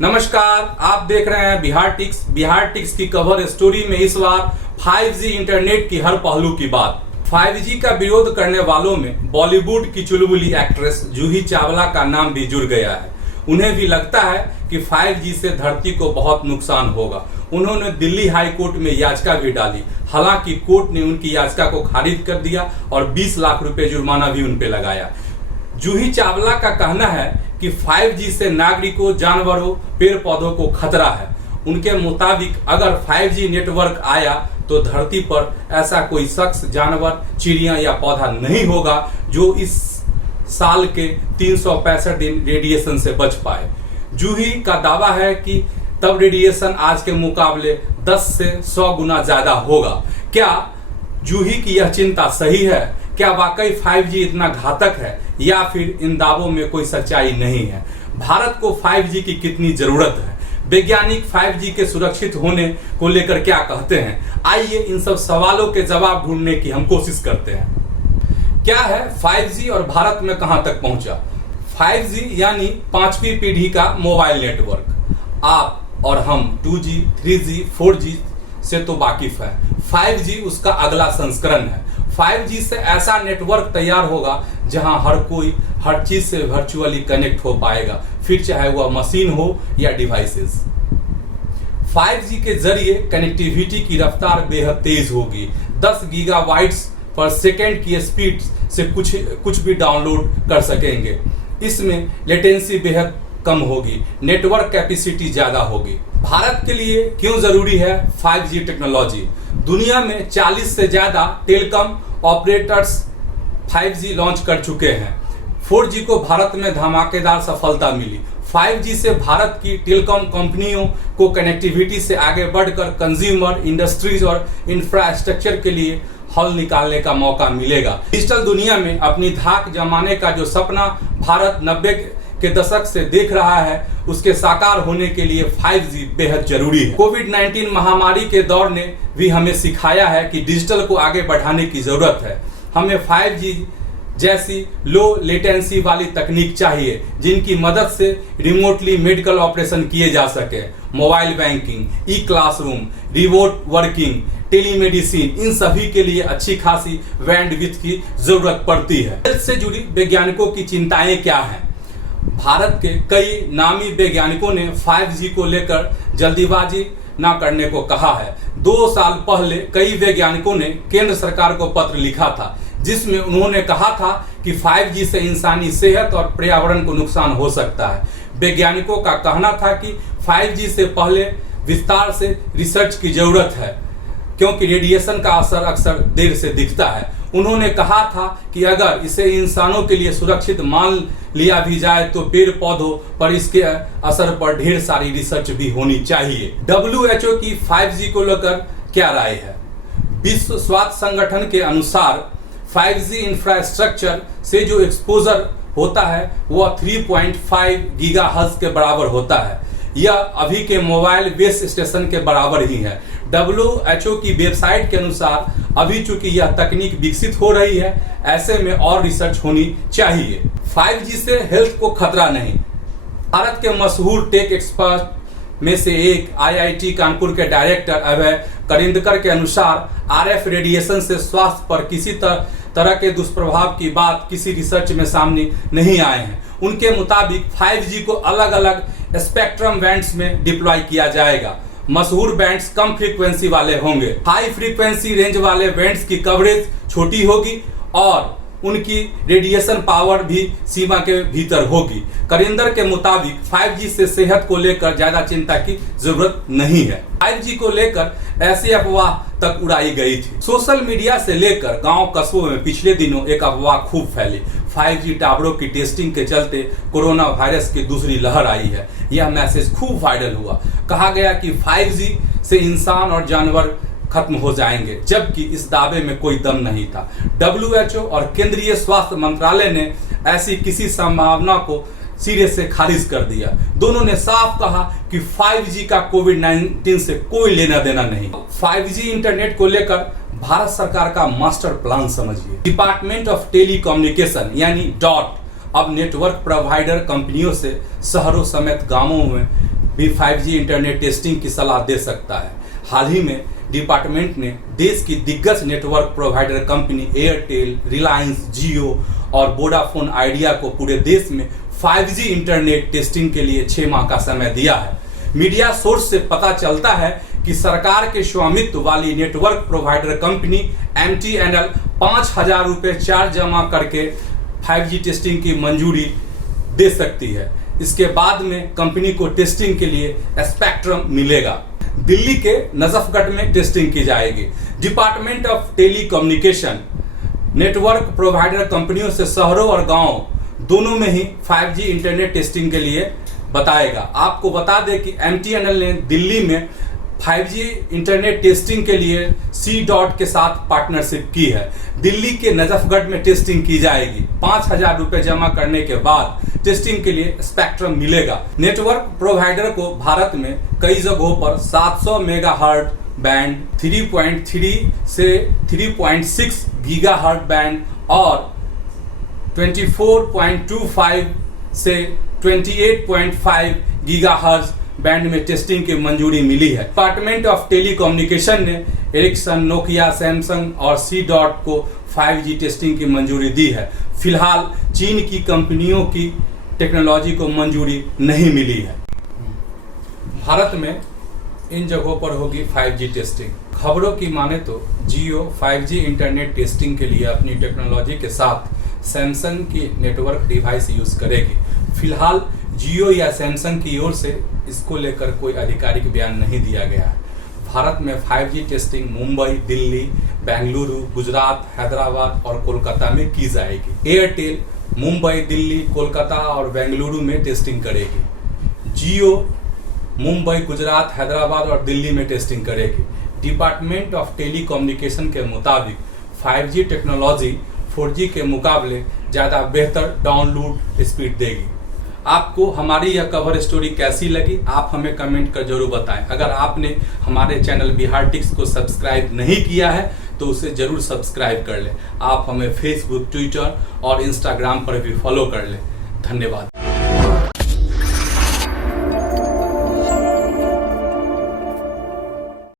नमस्कार, आप देख रहे हैं बिहार टिक्स की कवर स्टोरी में इस बार 5G इंटरनेट की हर पहलू की बात। 5G का विरोध करने वालों में बॉलीवुड की चुलबुली एक्ट्रेस जूही चावला का नाम भी जुड़ गया है। उन्हें भी लगता है कि 5G से धरती को बहुत नुकसान होगा। उन्होंने दिल्ली हाई कोर्ट में याचिका भी डाली, हालांकि कोर्ट ने उनकी याचिका को खारिज कर दिया और 20 लाख रुपए जुर्माना भी उन पे लगाया। जूही चावला का कहना है कि 5G से नागरिकों, जानवरों, पेड़ पौधों को खतरा है। उनके मुताबिक अगर 5G नेटवर्क आया तो धरती पर ऐसा कोई शख्स, जानवर, चिड़िया या पौधा नहीं होगा जो इस साल के 365 दिन रेडिएशन से बच पाए। जूही का दावा है कि तब रेडिएशन आज के मुकाबले 10 से 100 गुना ज्यादा होगा। क्या जूही की यह चिंता सही है? क्या वाकई 5G इतना घातक है या फिर इन दावों में कोई सच्चाई नहीं है? भारत को 5G की कितनी जरूरत है? वैज्ञानिक 5G के सुरक्षित होने को लेकर क्या कहते हैं? आइए इन सब सवालों के जवाब ढूंढने की हम कोशिश करते हैं। क्या है 5G और भारत में कहां तक पहुंचा? 5G यानी 5वीं पीढ़ी का मोबाइल नेटवर्क। आप और हम 2G, 3G, 4G से तो वाकिफ है। 5G उसका अगला संस्करण है। 5G से ऐसा नेटवर्क तैयार होगा जहां हर कोई हर चीज से वर्चुअली कनेक्ट हो पाएगा, फिर चाहे वह मशीन हो या डिवाइसेस। 5G के जरिए कनेक्टिविटी की रफ्तार बेहद तेज होगी। 10 गीगाबाइट्स पर सेकेंड की स्पीड से कुछ भी डाउनलोड कर सकेंगे। इसमें लेटेंसी बेहद कम होगी, नेटवर्क कैपेसिटी ज्यादा होगी। भारत के लिए क्यों जरूरी है 5G टेक्नोलॉजी? दुनिया में 40 से ज्यादा टेलीकॉम ऑपरेटर्स 5G लॉन्च कर चुके हैं। 4G को भारत में धमाकेदार सफलता मिली। 5G से भारत की टेलीकॉम कंपनियों को कनेक्टिविटी से आगे बढ़कर कंज्यूमर, इंडस्ट्रीज और इंफ्रास्ट्रक्चर के लिए हल निकालने का मौका मिलेगा। डिजिटल दुनिया में अपनी धाक जमाने का जो सपना भारत 90 के दशक से देख रहा है, उसके साकार होने के लिए 5G बेहद जरूरी है। कोविड-19 महामारी के दौर ने भी हमें सिखाया है कि डिजिटल को आगे बढ़ाने की जरूरत है। हमें 5G जैसी लो लेटेंसी वाली तकनीक चाहिए जिनकी मदद से रिमोटली मेडिकल ऑपरेशन किए जा सके। मोबाइल बैंकिंग, ई क्लासरूम, रिमोट वर्किंग, टेलीमेडिसिन, इन सभी के लिए अच्छी खासी बैंडविड्थ की जरूरत पड़ती है। हेल्थ से जुड़ी वैज्ञानिकों की चिंताएं क्या हैं? भारत के कई नामी वैज्ञानिकों ने 5G को लेकर जल्दीबाजी न करने को कहा है। 2 साल पहले कई वैज्ञानिकों ने केंद्र सरकार को पत्र लिखा था जिसमें उन्होंने कहा था कि 5G से इंसानी सेहत और पर्यावरण को नुकसान हो सकता है। वैज्ञानिकों का कहना था कि 5G से पहले विस्तार से रिसर्च की जरूरत है क्योंकि रेडिएशन का असर अक्सर देर से दिखता है। उन्होंने कहा था कि अगर इसे इंसानों के लिए सुरक्षित मान लिया भी जाए तो पेड़ पौधों पर इसके असर पर ढेर सारी रिसर्च भी होनी चाहिए। WHO की 5G को लेकर क्या राय है? विश्व स्वास्थ्य संगठन के अनुसार 5G इंफ्रास्ट्रक्चर से जो एक्सपोजर होता है वह 3.5 गीगाहर्ट्ज के बराबर होता है। यह अभी के मोबाइल बेस स्टेशन के बराबर ही है। WHO की वेबसाइट के अनुसार अभी चूंकि यह तकनीक विकसित हो रही है, ऐसे में और रिसर्च होनी चाहिए। 5G से हेल्थ को खतरा नहीं। भारत के मशहूर टेक एक्सपर्ट में से एक IIT कानपुर के डायरेक्टर अभय करिंदकर के अनुसार RF रेडिएशन से स्वास्थ्य पर किसी तरह के दुष्प्रभाव की बात किसी रिसर्च में सामने नहीं आए हैं। उनके मुताबिक 5G को अलग अलग स्पेक्ट्रम बैंड्स में डिप्लॉय किया जाएगा। मशहूर बैंड्स कम फ्रीक्वेंसी वाले होंगे। हाई फ्रीक्वेंसी रेंज वाले बैंड्स की कवरेज छोटी होगी और उनकी रेडिएशन पावर भी सीमा के भीतर होगी। करिंदर के मुताबिक 5G से सेहत को लेकर ज्यादा चिंता की जरूरत नहीं है। 5G को लेकर ऐसी अफवाह तक उड़ाई गई थी। सोशल मीडिया से लेकर गांव कस्बों में पिछले दिनों एक अफवाह खूब फैली। 5G टावरों की टेस्टिंग के चलते कोरोना वायरस की दूसरी लहर आई है। यह मैसेज खूब वायरल हुआ। कहा गया कि 5G से इंसान और जानवर खत्म हो जाएंगे, जबकि इस दावे में कोई दम नहीं था। WHO और केंद्रीय स्वास्थ्य मंत्रालय ने ऐसी किसी संभावना को सिरे से खारिज कर दिया। दोनों ने साफ कहा कि 5G का कोविड-19 से कोई लेना देना नहीं। 5G इंटरनेट को लेकर भारत सरकार का मास्टर प्लान समझिए। डिपार्टमेंट ऑफ टेलीकम्युनिकेशन यानी डॉट अब नेटवर्क प्रोवाइडर कंपनियों से शहरों समेत गांवों में भी 5G इंटरनेट टेस्टिंग की सलाह दे सकता है। हाल ही में डिपार्टमेंट ने देश की दिग्गज network provider company Airtel, Reliance, Jio और वोडाफोन आइडिया को पूरे देश में 5G इंटरनेट टेस्टिंग के लिए 6 माह का समय दिया है। मीडिया सोर्स से पता चलता है कि सरकार के स्वामित्व वाली नेटवर्क प्रोवाइडर कंपनी MTNL 5,000 रुपये चार्ज जमा करके 5G टेस्टिंग की मंजूरी दे सकती है। इसके बाद में कंपनी को टेस्टिंग के लिए स्पेक्ट्रम मिलेगा। दिल्ली के नजफगढ़ में टेस्टिंग की जाएगी। Department of telecommunication network provider कंपनियों से शहरों और गांव दोनों में ही 5G इंटरनेट टेस्टिंग के लिए बताएगा। आपको बता दें कि MTNL ने दिल्ली में 5G इंटरनेट टेस्टिंग के लिए C.DOT के साथ पार्टनरशिप की है। दिल्ली के नजफगढ़ में टेस्टिंग की जाएगी। 5,000 रुपये जमा करने के बाद टेस्टिंग के लिए स्पेक्ट्रम मिलेगा। नेटवर्क प्रोवाइडर को भारत में कई जगहों पर 700 मेगाहर्ट्ज बैंड, 3.3 से 3.6 गीगाहर्ट्ज बैंड और 24.25 से 28.5 गीगाहर्ट्ज बैंड में टेस्टिंग की मंजूरी मिली है। डिपार्टमेंट ऑफ टेलीकम्युनिकेशन ने एरिक्सन, नोकिया, सैमसंग और C.DOT को 5G टेस्टिंग की मंजूरी दी है। फिलहाल चीन की कंपनियों की टेक्नोलॉजी को मंजूरी नहीं मिली है। भारत में इन जगहों पर होगी 5G टेस्टिंग। खबरों की माने तो जियो 5G इंटरनेट टेस्टिंग के लिए अपनी टेक्नोलॉजी के साथ सैमसंग की नेटवर्क डिवाइस यूज करेगी। फिलहाल जियो या सैमसंग की ओर से इसको लेकर कोई आधिकारिक बयान नहीं दिया गया है। भारत में 5G टेस्टिंग मुंबई, दिल्ली, बेंगलुरु, गुजरात, हैदराबाद और कोलकाता में की जाएगी। एयरटेल मुंबई, दिल्ली, कोलकाता और बेंगलुरु में टेस्टिंग करेगी। जियो मुंबई, गुजरात, हैदराबाद और दिल्ली में टेस्टिंग करेगी। डिपार्टमेंट ऑफ टेलीकम्युनिकेशन के मुताबिक 5G टेक्नोलॉजी 4G के मुकाबले ज़्यादा बेहतर डाउनलोड स्पीड देगी। आपको हमारी यह कवर स्टोरी कैसी लगी, आप हमें कमेंट कर जरूर बताएं। अगर आपने हमारे चैनल बिहार टिक्स को सब्सक्राइब नहीं किया है तो उसे जरूर सब्सक्राइब कर लें। आप हमें फेसबुक, ट्विटर और इंस्टाग्राम पर भी फॉलो कर लें। धन्यवाद।